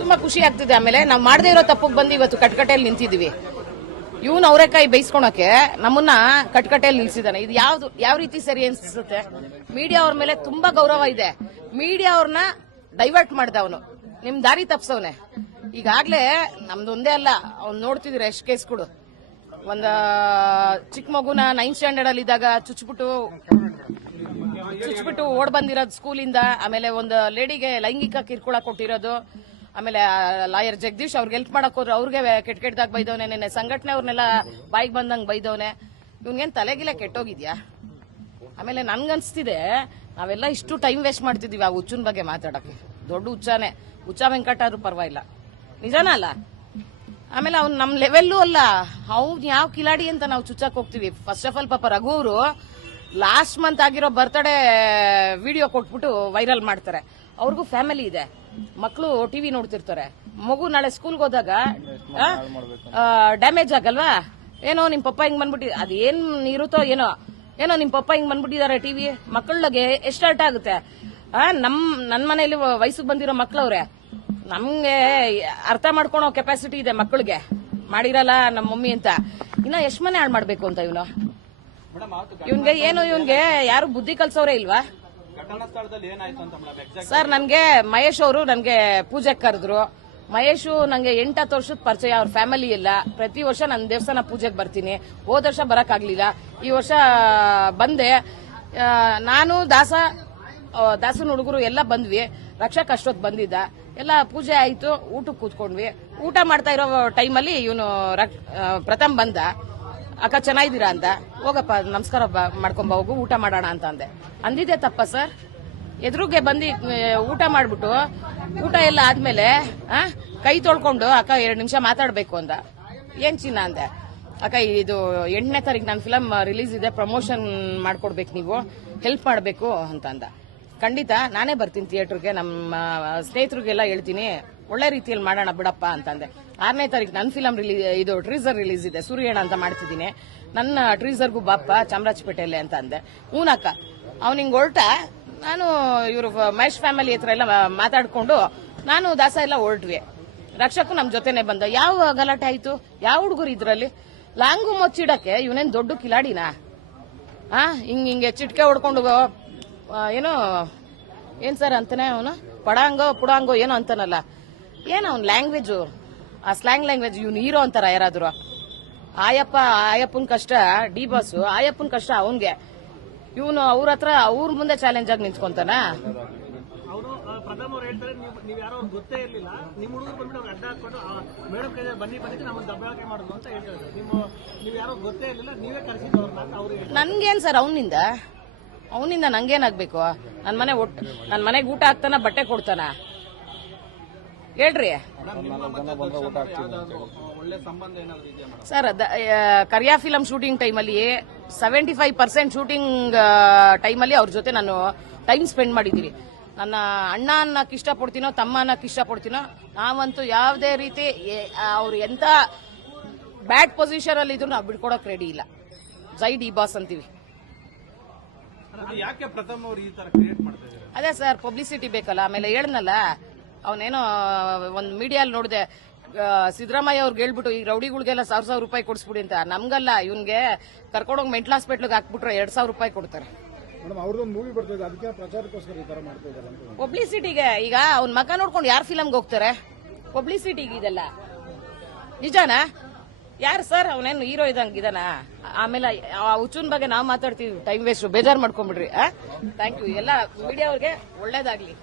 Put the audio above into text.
ತುಂಬಾ ಖುಷಿ ಆಗ್ತಿದೆ ಆಮೇಲೆ. ನಾವು ಮಾಡದೇ ಇರೋ ತಪ್ಪಿಗೆ ಬಂದು ಇವತ್ತು ಕಟ್ಕಟೆಯಲ್ಲಿ ನಿಂತಿದ್ವಿ. ಇವನು ಅವರೆಕಾಯಿ ಬೇಯಿಸ್ಕೊಳಕ್ಕೆ ನಮ್ಮನ್ನ ಕಟ್ಕಟೆಯಲ್ಲಿ ನಿಲ್ಸಿದಾನೆ. ಇದು ಯಾವ್ದು ಯಾವ ರೀತಿ ಸರಿ ಅನ್ಸುತ್ತೆ ಮೀಡಿಯಾ ಅವ್ರ ಮೇಲೆ ತುಂಬಾ ಗೌರವ ಇದೆ. ಮೀಡಿಯಾ ಅವ್ರನ್ನ ಡೈವರ್ಟ್ ಮಾಡ್ದ ಅವನು. ನಿಮ್ ದಾರಿ ತಪ್ಸವನೆ. ಈಗಾಗ್ಲೇ ನಮ್ದು ಒಂದೇ ಅಲ್ಲ, ಅವ್ನು ನೋಡ್ತಿದ್ರೆ ಎಷ್ಟು ಕೇಸ್ಗಳು ಒಂದ ಚಿಕ್ಕ ಮಗುನ ನೈನ್ ಸ್ಟ್ಯಾಂಡರ್ಡ್ ಅಲ್ಲಿ ಇದ್ದಾಗ ಚುಚ್ಬಿಟ್ಟು ಚುಚ್ಬಿಟ್ಟು ಓಡ್ ಬಂದಿರೋದು ಸ್ಕೂಲಿಂದ, ಆಮೇಲೆ ಒಂದು ಲೇಡಿಗೆ ಲೈಂಗಿಕ ಕಿರುಕುಳ ಕೊಟ್ಟಿರೋದು, ಆಮೇಲೆ ಲಾಯರ್ ಜಗದೀಶ್ ಅವ್ರಿಗೆ ಹೆಲ್ಪ್ ಮಾಡಕ್ ಹೋದ್ರು, ಅವ್ರಿಗೆ ಕೆಟ್ಟ ಕೆಟ್ಟದಾಗ ಬೈದವನೆ, ನೆನ್ನೆ ಸಂಘಟನೆ ಅವ್ರನ್ನೆಲ್ಲ ಬಾಯಿಗೆ ಬಂದಂಗ್ ಬೈದವನೆ. ಇವ್ನಿಗೇನ್ ತಲೆಗಿಲೆ ಕೆಟ್ಟೋಗಿದ್ಯಾ? ಆಮೇಲೆ ನನ್ಗನ್ಸ್ತಿದೆ, ನಾವೆಲ್ಲ ಇಷ್ಟು ಟೈಮ್ ವೇಸ್ಟ್ ಮಾಡ್ತಿದೀವಿ ಆ ಹುಚ್ಚನ ಬಗ್ಗೆ ಮಾತಾಡಕ್ಕೆ. ದೊಡ್ಡ ಹುಚ್ಚಾನೆ. ಹುಚ್ಚ ವೆಂಕಟ ಆದ್ರೂ ಪರವಾಗಿಲ್ಲ. ನಿಜಾನ ಅಲ್ಲ? ಆಮೇಲೆ ಅವ್ನು ನಮ್ಮ ಲೆವೆಲ್ಲೂ ಅಲ್ಲ. ಅವ್ನು ಯಾವ ಕಿಲಾಡಿ ಅಂತ ನಾವು ಚುಚ್ಚಕ್ಕೆ ಹೋಗ್ತೀವಿ. ಫಸ್ಟ್ ಆಫ್ ಆಲ್ ಪಾಪ ರಘು ಅವರು ಲಾಸ್ಟ್ ಮಂತ್ ಆಗಿರೋ ಬರ್ತ್ಡೇ ವಿಡಿಯೋ ಕೊಟ್ಬಿಟ್ಟು ವೈರಲ್ ಮಾಡ್ತಾರೆ. ಅವ್ರಿಗೂ ಫ್ಯಾಮಿಲಿ ಇದೆ. ಮಕ್ಕಳು ಟಿವಿ ನೋಡ್ತಿರ್ತಾರೆ. ಮಗು ನಾಳೆ ಸ್ಕೂಲ್ಗೆ ಹೋದಾಗ ಡ್ಯಾಮೇಜ್ ಆಗಲ್ವಾ? ಏನೋ ನಿಮ್ಮ ಪಪ್ಪ ಹಿಂಗ್ ಬಂದ್ಬಿಟ್ಟಿ ಅದೇನ್ ಇರುತ್ತೋ ಏನೋ. ಏನೋ ನಿಮ್ಮ ಪಪ್ಪ ಹಿಂಗ್ ಬಂದ್ಬಿಟ್ಟಿದ್ದಾರೆ ಟಿವಿ ಮಕ್ಕಳಿಗೆ ಎಷ್ಟು ಅರ್ಟ್ ಆಗುತ್ತೆ? ನಮ್ ನನ್ ಮನೇಲಿ ವಯಸ್ಸಿಗೆ ಬಂದಿರೋ ಮಕ್ಕಳವ್ರೆ ನಮ್ಗೆ ಅರ್ಥ ಮಾಡ್ಕೊಳೋ ಕೆಪಾಸಿಟಿ ಇದೆ ಮಕ್ಕಳಿಗೆ ಮಾಡಿರಲ್ಲ ನಮ್ಮ ಮಮ್ಮಿ ಅಂತ. ಇನ್ನ ಎಷ್ಟು ಮನೆ ಹಾಳು ಮಾಡಬೇಕು ಅಂತ ಇವನು. ಇವನ್ಗೆ ಏನು ಇವನ್ಗೆ ಯಾರು ಬುದ್ಧಿ ಕಲ್ಸೋರೇ ಇಲ್ವಾ? ಸರ್ ನನ್ಗೆ ಮಹೇಶ್ ಅವರು ನನ್ಗೆ ಪೂಜೆ ಕರೆದ್ರು. ಮಹೇಶು ನಂಗೆ ಎಂಟತ್ತು ವರ್ಷದ ಪರಿಚಯ ಅವ್ರ ಫ್ಯಾಮಿಲಿ ಇಲ್ಲ ಪ್ರತಿ ವರ್ಷ ನನ್ನ ದೇವಸ್ಥಾನ ಪೂಜೆಗೆ ಬರ್ತೀನಿ. ಹೋದ ವರ್ಷ ಬರಕ್ ಆಗ್ಲಿಲ್ಲ ಈ ವರ್ಷ ಬಂದೆ. ನಾನು ದಾಸ ದಾಸನ ಹುಡುಗರು ಎಲ್ಲ ಬಂದ್ವಿ. ರಕ್ಷಕ್ ಅಷ್ಟೊತ್ತು ಬಂದಿದ್ದ. ಎಲ್ಲ ಪೂಜೆ ಆಯ್ತು ಊಟಕ್ಕೆ ಕೂತ್ಕೊಂಡ್ವಿ. ಊಟ ಮಾಡ್ತಾ ಇರೋ ಟೈಮಲ್ಲಿ ಇವನು ಪ್ರಥಮ್ ಬಂದ. ಅಕ್ಕ ಚೆನ್ನಾಗಿದ್ದೀರಾ ಅಂತ. ಹೋಗಪ್ಪ, ನಮಸ್ಕಾರ ಮಾಡ್ಕೊಂಬ, ಹೋಗು, ಊಟ ಮಾಡೋಣ ಅಂತ ಅಂದೆ. ಅಂದಿದ್ದೆ ತಪ್ಪ ಸರ್. ಎದುರುಗೆ ಬಂದು ಊಟ ಮಾಡಿಬಿಟ್ಟು, ಊಟ ಎಲ್ಲ ಆದ್ಮೇಲೆ ಕೈ ತೊಳ್ಕೊಂಡು, ಅಕ್ಕ ಎರಡು ನಿಮಿಷ ಮಾತಾಡ್ಬೇಕು ಅಂದ. ಏನು ಚಿನ್ನ ಅಂದೆ. ಅಕ್ಕ, ಇದು ಎಂಟನೇ ತಾರೀಕು ನನ್ನ ಫಿಲಮ್ ರಿಲೀಸ್ ಇದೆ ಪ್ರಮೋಷನ್ ಮಾಡ್ಕೊಡ್ಬೇಕು ನೀವು ಹೆಲ್ಪ್ ಮಾಡಬೇಕು ಅಂತ ಅಂದ. ಖಂಡಿತ, ನಾನೇ ಬರ್ತೀನಿ ಥಿಯೇಟ್ರಿಗೆ ನಮ್ಮ ಸ್ನೇಹಿತರಿಗೆಲ್ಲ ಹೇಳ್ತೀನಿ. ಒಳ್ಳೆ ರೀತಿಯಲ್ಲಿ ಮಾಡೋಣ ಬಿಡಪ್ಪ ಅಂತಂದೆ. ಆರನೇ ತಾರೀಕು ನನ್ನ ಫಿಲಮ್ ರಿಲೀಸ್ ಇದು ಟ್ರೀಸರ್ ರಿಲೀಸ್ ಇದೆ. ಸೂರ್ಯಣ ಅಂತ ಮಾಡ್ತಿದ್ದೀನಿ. ನನ್ನ ಟ್ರೀಸರ್ಗೂ ಬಾಪ್ಪ ಚಾಮರಾಜಪೇಟೆಯಲ್ಲಿ ಅಂತ ಅಂದೆ. ಹೂನಕ್ಕ, ಅವ್ನು ಹಿಂಗ್ ಹೊರಟ ನಾನು ಇವರು ಮಹೇಶ್ ಫ್ಯಾಮಿಲಿ ಹತ್ರ ಎಲ್ಲ ಮಾತಾಡ್ಕೊಂಡು ನಾನು ದಾಸ ಎಲ್ಲ ಹೊರಟ್ವಿ. ರಕ್ಷಕು ನಮ್ಮ ಜೊತೆನೆ ಬಂದ. ಯಾವ ಗಲಾಟೆ ಆಯಿತು? ಯಾವ ಹುಡುಗರು ಇದ್ರಲ್ಲಿ? ಲಾಂಗು ಮುಚ್ಚಿಡಕ್ಕೆ ಇವನೇನ್ ದೊಡ್ಡ ಕಿಲಾಡಿನಾ? ಆ, ಹಿಂಗೆ ಹಿಂಗೆ ಚಿಟ್ಕೆ ಹೊಡ್ಕೊಂಡು ಏನೋ, ಏನು ಸರ್ ಅಂತಾನೆ ಅವನು? ಪಡಾಂಗೋ, ಪುಡಾಂಗೋ, ಏನೋ ಅಂತಾನಲ್ಲ. ಏನು ಅವ್ನ ಲ್ಯಾಂಗ್ವೇಜು ಆ ಸ್ಲ್ಯಾಂಗ್ ಲ್ಯಾಂಗ್ವೇಜ್ ಇವ್ನು ಹೀರೋ ಅಂತಾರ ಯಾರಾದ್ರು. ಆಯಪ್ಪ ಆಯಪ್ಪನ ಕಷ್ಟ ಡಿ ಬಾಸ್ ಆಯಪ್ಪನ ಕಷ್ಟ ಅವನ್ಗೆ. ಇವನು ಅವ್ರ ಹತ್ರ ಅವ್ರ ಮುಂದೆ ಚಾಲೆಂಜ್ ಆಗಿ ನಿಂತ್ಕೊಂತಾನ. ಅವರು ಪ್ರಥಮ ಅವ್ರು ಹೇಳ್ತಾರೆ ನೀವು ನೀವು ಯಾರೋ ಗೊತ್ತೇ ಇರಲಿಲ್ಲ. ನಿಮ್ಮ ಹುಡುಗರು ಬಂದ್ಬಿಟ್ಟು ಅವ್ರು ಅಡ್ಡ ಹಾಕೊಂಡು ಮೇಡಮ್ ಕೈ ಬನ್ನಿ ಬಂದಿದ್ದು ನಮ್ಮನ್ನು ದಬ್ಬಾಳಿಕೆ ಮಾಡೋದು ಅಂತ ಹೇಳ್ತಾರೆ. ನಿಮ್ಮ ನೀವು ಯಾರೋ ಗೊತ್ತೇ ಇರಲಿಲ್ಲ ನೀವೇ ಕರೆಸಿದ್ದು ಅವ್ರನ್ನ ಅಂತ ಅವ್ರಿಗೆ ನನ್ಗೇನ್ ಸರ್ ಅವನಿಂದ? ಅವನಿಂದ ನಂಗೇನಾಗ್ಬೇಕು ನನ್ ಮನೆ ಒಟ್ಟು ನನ್ ಮನೆಗೆ ಊಟ ಹಾಕ್ತಾನ ಬಟ್ಟೆ ಕೊಡ್ತಾನ. Madam? Sir Kariya film shooting ಟೈಮಲ್ಲಿ ಸೆವೆಂಟಿ ಫೈವ್ ಪರ್ಸೆಂಟ್ ಶೂಟಿಂಗ್ ಟೈಮಲ್ಲಿ ಅವ್ರ ಜೊತೆ ನಾನು ಟೈಮ್ ಸ್ಪೆಂಡ್ ಮಾಡಿದ್ದೀನಿ. ನನ್ನ ಅಣ್ಣ ಅನ್ನಕ್ಕೆ ಇಷ್ಟಪಡ್ತೀನೋ ತಮ್ಮ ಅನ್ನಕ್ಕೆ ಇಷ್ಟಪಡ್ತೀನೋ ನಾವಂತೂ ಯಾವುದೇ ರೀತಿ ಅವ್ರು ಎಂತ ಬ್ಯಾಡ್ ಪೊಸಿಷನ್ ಅಲ್ಲಿ ಇದ್ರು ನಾವು ಬಿಟ್ಕೊಡೋಕೆ ರೆಡಿ ಇಲ್ಲ. ಜೈ ಡಿ ಬಾಸ್ ಅಂತೀವಿ. ಅದು ಯಾಕೆ ಪ್ರಥಮ್ ಅವ್ರು ಈ ತರ ಕ್ರಿಯೇಟ್ ಮಾಡ್ತಾ ಇದ್ದಾರೆ? ಅದೇ ಸರ್ ಪಬ್ಲಿಸಿಟಿ ಬೇಕಲ್ಲ. ಆಮೇಲೆ ಹೇಳನಲ್ಲ ಅವನೇನೋ ಒಂದು ಮೀಡಿಯಲ್ಲಿ ನೋಡಿದೆ ಸಿದ್ದರಾಮಯ್ಯ ಅವ್ರಿಗೆ ಹೇಳ್ಬಿಟ್ಟು ಈ ರೌಡಿಗಳಿಗೆಲ್ಲ ಸಾವಿರ ಸಾವಿರ ರೂಪಾಯಿ ಕೊಡಿಸ್ಬಿಡಿ ಅಂತ. ನಮ್ಗಲ್ಲ ಇವನ್ಗೆ ಕರ್ಕೊಂಡೋಗಿ ಮೆಂಟಲ್ ಹಾಸ್ಪಿಟ್ಲಿಗೆ ಹಾಕ್ಬಿಟ್ರೆ ಎರಡು ಸಾವಿರ ರೂಪಾಯಿ ಕೊಡ್ತಾರೆ. ಪಬ್ಲಿಸಿಟಿಗೆ ಈಗ ಅವ್ನ ಮಗ ನೋಡ್ಕೊಂಡು ಯಾರು ಫಿಲಮ್ಗೆ ಹೋಗ್ತಾರೆ? ಪಬ್ಲಿಸಿಟಿಗೆ ಇದೆಲ್ಲ. ನಿಜಾನಾ? ಯಾರು ಸರ್? ಅವನೇನು ಹೀರೋ ಇದಂಗೆ ಇದಾನ? ಆಮೇಲೆ ಆ ಹುಚ್ಚುನ್ ಬಗ್ಗೆ ನಾವು ಮಾತಾಡ್ತೀವಿ. ಟೈಮ್ ವೇಸ್ಟ್ ಬೇಜಾರು ಮಾಡ್ಕೊಂಡ್ಬಿಡ್ರಿ ಥ್ಯಾಂಕ್ ಯು ಎಲ್ಲ ಮೀಡಿಯಾ ಅವ್ರಿಗೆ ಒಳ್ಳೇದಾಗ್ಲಿ.